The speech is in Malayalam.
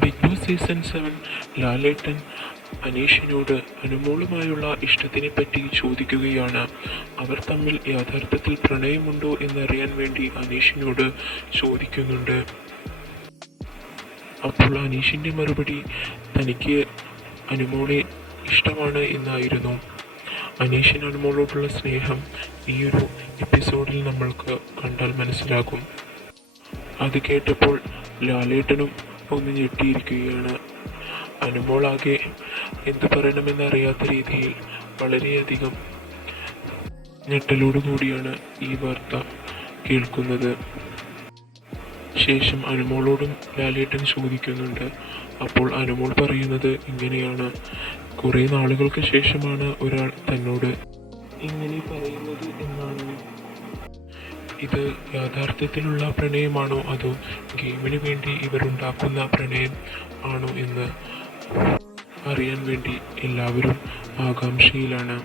ബിഗ് ബോസ് സീസൺ 7 ലാലേട്ടൻ അനീഷിനോട് അനുമോളുമായുള്ള ഇഷ്ടത്തിനെപ്പറ്റി ചോദിക്കുകയാണ്. അവർ തമ്മിൽ യഥാർത്ഥത്തിൽ പ്രണയമുണ്ടോ എന്നറിയാൻ വേണ്ടി അനീഷിനോട് ചോദിക്കുന്നുണ്ട്. അപ്പോൾ അനീഷിൻ്റെ മറുപടി തനിക്ക് അനുമോളെ ഇഷ്ടമാണ് എന്നായിരുന്നു. അനീഷിന് അനുമോളോടുള്ള സ്നേഹം ഈയൊരു എപ്പിസോഡിൽ നമ്മൾക്ക് കണ്ടാൽ മനസ്സിലാകും. അത് കേട്ടപ്പോൾ ലാലേട്ടനും ഒന്ന് ഞെട്ടിയിരിക്കുകയാണ്. അനുമോളാകെ എന്തു പറയണമെന്നറിയാത്ത രീതിയിൽ വളരെയധികം ഞെട്ടലോടുകൂടിയാണ് ഈ വാർത്ത കേൾക്കുന്നത്. ശേഷം അനുമോളോടും ലാലേട്ടൻ ചോദിക്കുന്നുണ്ട്. അപ്പോൾ അനുമോൾ പറയുന്നത് ഇങ്ങനെയാണ്: കുറേ നാളുകൾക്ക് ശേഷമാണ് ഒരാൾ തന്നോട് ഇങ്ങനെ പറയുന്നത് എന്നാണ്. ഇത് യാഥാർത്ഥ്യത്തിലുള്ള പ്രണയമാണോ അതോ ഗെയിമിന് വേണ്ടി ഇവരുണ്ടാക്കുന്ന പ്രണയം ആണോ എന്ന് അറിയാൻ വേണ്ടി എല്ലാവരും ആകാംക്ഷയിലാണ്.